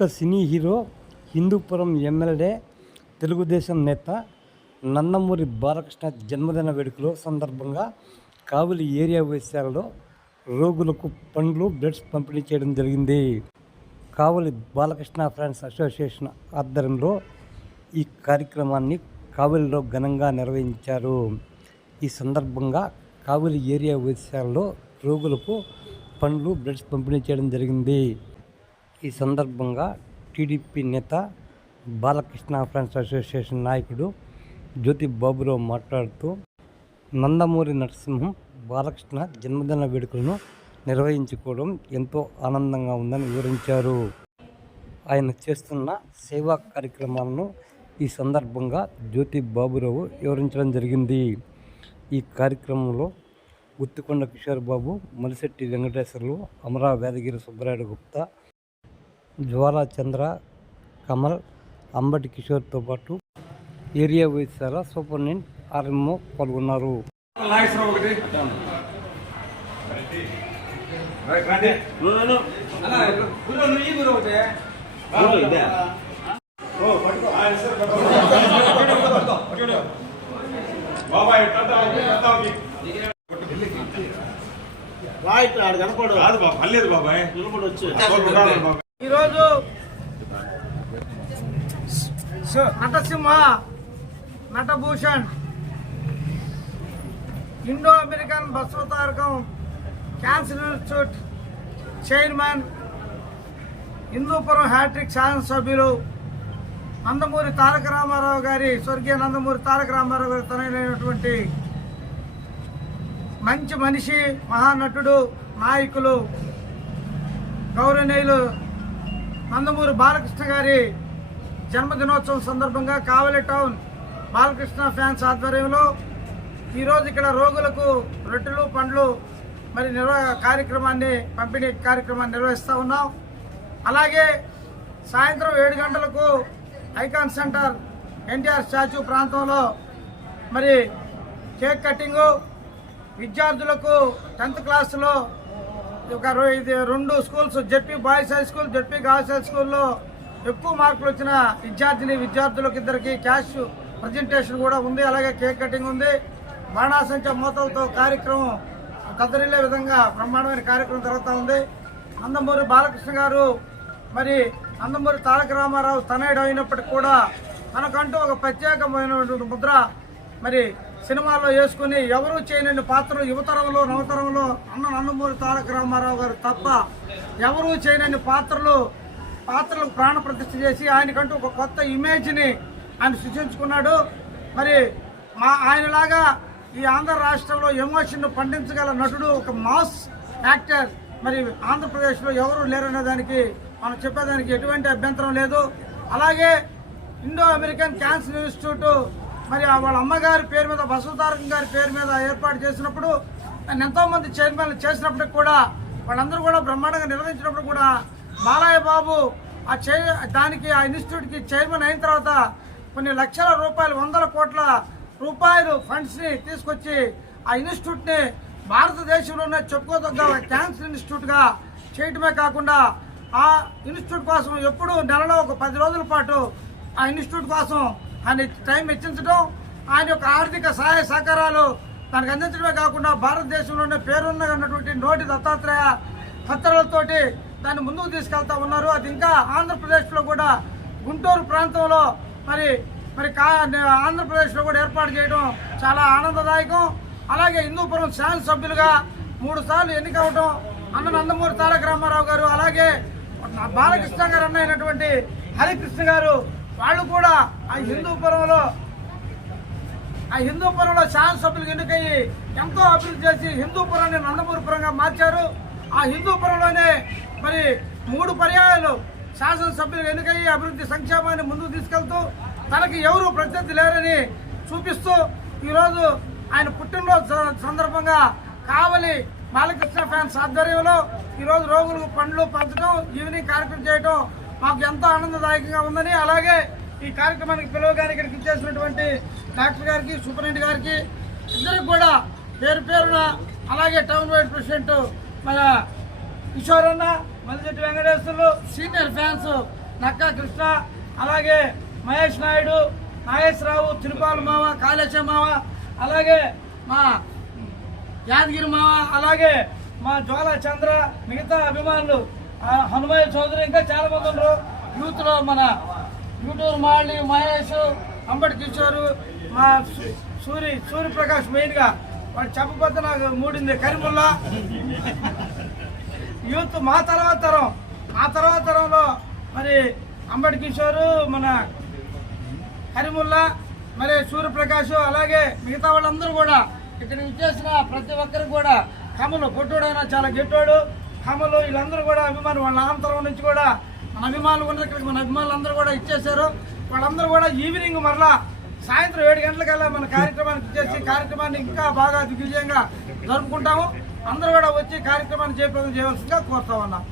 ప్రముఖ cine hero Hindupuram MLA Telugu Desam నేత నందమూరి బాలకృష్ణ జన్మదిన వేడుకలో సందర్భంగా కావలి ఏరియా వైశాలలో రోగులకు పండ్లు బ్లడ్స్ పంపిణీ చేయడం జరిగింది. కావలి బాలకృష్ణ ఫ్రెండ్స్ అసోసియేషన్ ఆధ్వర్యంలో ఈ కార్యక్రమాన్ని కావలిలో ఘనంగా నిర్వహించారు. ఈ సందర్భంగా కావలి ఏరియా వైశాలలో రోగులకు పండ్లు బ్లడ్స్ పంపిణీ చేయడం జరిగింది. ఈ సందర్భంగా టీడీపీ నేత బాలకృష్ణ ఫ్రెండ్స్ అసోసియేషన్ నాయకుడు జ్యోతి బాబురావు మాట్లాడుతూ నందమూరి నరసింహం బాలకృష్ణ జన్మదిన వేడుకలను నిర్వహించుకోవడం ఎంతో ఆనందంగా ఉందని వివరించారు. ఆయన చేస్తున్న సేవా కార్యక్రమాలను ఈ సందర్భంగా జ్యోతి బాబురావు వివరించడం జరిగింది. ఈ కార్యక్రమంలో గుత్తుకొండ కిషోర్ బాబు మలిశెట్టి వెంకటేశ్వర్లు అమరా వేదగిరి సుబ్బరాయుడు గుప్తా జ్వాలా చంద్ర కమల్ అంబటి కిషోర్తో పాటు ఏరియా వైద్యశాల సూపరింటెండెంట్ ఆర్ఎంఓ పాల్గొన్నారు సరే. రాయిట్ ఆడు కనపడు కాదు బాబా పర్లేదు బాబాయ్ నిలబడి వచ్చి. ఈరోజు Natasimha Natabhushan Indo American Basavatarakam cancer institute chairman Hindupuram hattrick శాసనసభ్యులు నందమూరి తారక రామారావు గారి స్వర్గీయ నందమూరి తారక రామారావు గారి తనైనటువంటి మంచి మనిషి మహానటుడు నాయకులు గౌరవనీయులు నందమూరి బాలకృష్ణ గారి జన్మదినోత్సవం సందర్భంగా కావలి టౌన్ బాలకృష్ణ ఫ్యాన్స్ ఆధ్వర్యంలో ఈరోజు ఇక్కడ రోగులకు రొట్టెలు పండ్లు మరి నిర్వ కార్యక్రమాన్ని పంపిణీ కార్యక్రమాన్ని నిర్వహిస్తూ ఉన్నాం. అలాగే సాయంత్రం ఏడు గంటలకు ఐకాన్ సెంటర్ ఎన్టీఆర్ స్టాచ్యూ ప్రాంతంలో మరి కేక్ కటింగు విద్యార్థులకు టెన్త్ క్లాసులో ఒక ఇది రెండు schools ZP boys high school ZP girls high స్కూల్లో ఎక్కువ మార్కులు వచ్చిన విద్యార్థిని విద్యార్థులకు ఇద్దరికి క్యాష్ ప్రజెంటేషన్ కూడా ఉంది. అలాగే కేక్ కటింగ్ ఉంది. బాణాసంచ మూతలతో కార్యక్రమం కదరిల్లే విధంగా బ్రహ్మాండమైన కార్యక్రమం జరుగుతూ ఉంది. నందమూరి బాలకృష్ణ గారు మరి నందమూరి తారక రామారావు తనయుడు అయినప్పటికీ కూడా మనకంటూ ఒక ప్రత్యేకమైనటువంటి ముద్ర మరి సినిమాల్లో వేసుకుని ఎవరూ చేయలేని పాత్రలు యువతరంలో నవతరంలో అన్న నందమూరి తారక రామారావు గారు తప్ప ఎవరూ చేయలేని పాత్రలు పాత్రలకు ప్రాణ ప్రతిష్ఠ చేసి ఆయనకంటూ ఒక కొత్త ఇమేజ్ని ఆయన సృష్టించుకున్నాడు మరి మా ఆయనలాగా ఈ ఆంధ్ర రాష్ట్రంలో ఎమోషన్ను పండించగల నటుడు ఒక మాస్ యాక్టర్. మరి ఆంధ్రప్రదేశ్లో ఎవరు లేరనే దానికి మనం చెప్పేదానికి ఎటువంటి అభ్యంతరం లేదు. అలాగే ఇండో అమెరికన్ క్యాన్సర్ ఇన్స్టిట్యూట్ మరి ఆ వాళ్ళ అమ్మగారి పేరు మీద బసవతారకం గారి పేరు మీద ఏర్పాటు చేసినప్పుడు దాన్ని ఎంతో మంది చైర్మన్లు చేసినప్పటికి కూడా వాళ్ళందరూ కూడా బ్రహ్మాండంగా నిర్వహించినప్పుడు కూడా బాలయ్య బాబు ఆ చైర్ దానికి ఆ ఇన్స్టిట్యూట్కి చైర్మన్ అయిన తర్వాత కొన్ని లక్షల రూపాయలు వందల కోట్ల రూపాయలు ఫండ్స్ని తీసుకొచ్చి ఆ ఇన్స్టిట్యూట్ని భారతదేశంలోనే చెప్పుకోదగ్గ క్యాన్సర్ ఇన్స్టిట్యూట్గా చేయటమే కాకుండా ఆ ఇన్స్టిట్యూట్ కోసం ఎప్పుడు నెలలో ఒక పది రోజుల పాటు ఆ ఇన్స్టిట్యూట్ కోసం ఆయన టైం హెచ్చించడం ఆయన యొక్క ఆర్థిక సహాయ సహకారాలు దానికి అందించడమే కాకుండా భారతదేశంలోనే పేరున్నటువంటి నోటి దత్తాత్రేయ కత్తలతోటి దాన్ని ముందుకు తీసుకెళ్తా ఉన్నారు. అది ఇంకా ఆంధ్రప్రదేశ్లో కూడా గుంటూరు ప్రాంతంలో మరి మరి కా ఆంధ్రప్రదేశ్లో కూడా ఏర్పాటు చేయడం చాలా ఆనందదాయకం. అలాగే హిందూపురం శాసన సభ్యులుగా మూడు సార్లు ఎన్నికవడం అన్న నందమూరి తారక రామారావు గారు అలాగే బాలకృష్ణ గారు అన్న అయినటువంటి హరికృష్ణ గారు వాళ్ళు కూడా ఆ హిందూపురంలో ఆ హిందూపురంలో శాసనసభ్యులకు ఎన్నికయ్యి ఎంతో అభివృద్ధి చేసి హిందూపురాన్ని నందమూరిపురంగా మార్చారు. ఆ హిందూపురంలోనే మరి మూడు పర్యాయాలు శాసనసభ్యులు ఎన్నికయ్యి అభివృద్ధి సంక్షేమాన్ని ముందుకు తీసుకెళ్తూ తనకి ఎవరు ప్రత్యర్థి లేరని చూపిస్తూ ఈరోజు ఆయన పుట్టినరోజు స- సందర్భంగా కావలి బాలకృష్ణ ఫ్యాన్స్ ఆధ్వర్యంలో ఈరోజు రోగులకు పండ్లు పంచడం ఈవినింగ్ కార్యక్రమం చేయడం మాకు ఎంతో ఆనందదాయకంగా ఉందని అలాగే ఈ కార్యక్రమానికి పిలవగానే ఇక్కడికి ఇచ్చేసినటువంటి డాక్టర్ గారికి సూపరింటెండెంట్ గారికి ఇద్దరికి కూడా పేరు పేరున అలాగే టౌన్ వైడ్ ప్రెసిడెంట్ మన కిషోర్ అన్న మల్లిశెట్టి వెంకటేశ్వర్లు సీనియర్ ఫ్యాన్స్ నక్కా కృష్ణ అలాగే మహేష్ నాయుడు నాగేశ్వరరావు తిరుపాల మామ కాళేశ్వర మామ అలాగే మా యాదగిరి మామ అలాగే మా జ్వాల చంద్ర మిగతా అభిమానులు హనుమయ్య చౌదరి ఇంకా చాలా మంది ఉన్నారు. యూత్లో మన యూట్యూబ్ మాళ్ళి మహేష్ అంబటి కిషోర్ మా సూ- సూరి సూర్యప్రకాష్ మెయిన్గా వాడు చెప్పబోతే నాకు మూడింది కరిముల్లా. యూత్ మా తర్వాత తరం. మా తర్వాత తరంలో మరి అంబటి కిషోర్ మన కరిముల్లా మరి సూర్యప్రకాష్ అలాగే మిగతా వాళ్ళందరూ కూడా. ఇక్కడ ఇచ్చేసిన ప్రతి ఒక్కరికి కూడా కమలు పొట్టోడైనా చాలా గెట్టోడు. కమలు వీళ్ళందరూ కూడా అభిమానులు వాళ్ళ అనంతరం నుంచి కూడా మన అభిమానులు ఉన్న ఇక్కడికి మన అభిమానులు అందరూ కూడా ఇచ్చేశారు. వాళ్ళందరూ కూడా ఈవినింగ్ మరలా సాయంత్రం ఏడు గంటలకల్లా మన కార్యక్రమానికి ఇచ్చేసి కార్యక్రమాన్ని ఇంకా బాగా దిగ్విజయంగా జరుపుకుంటాము. అందరూ కూడా వచ్చి కార్యక్రమాన్ని జయప్రదం చేయవలసిందిగా కోరుతా ఉన్నాం.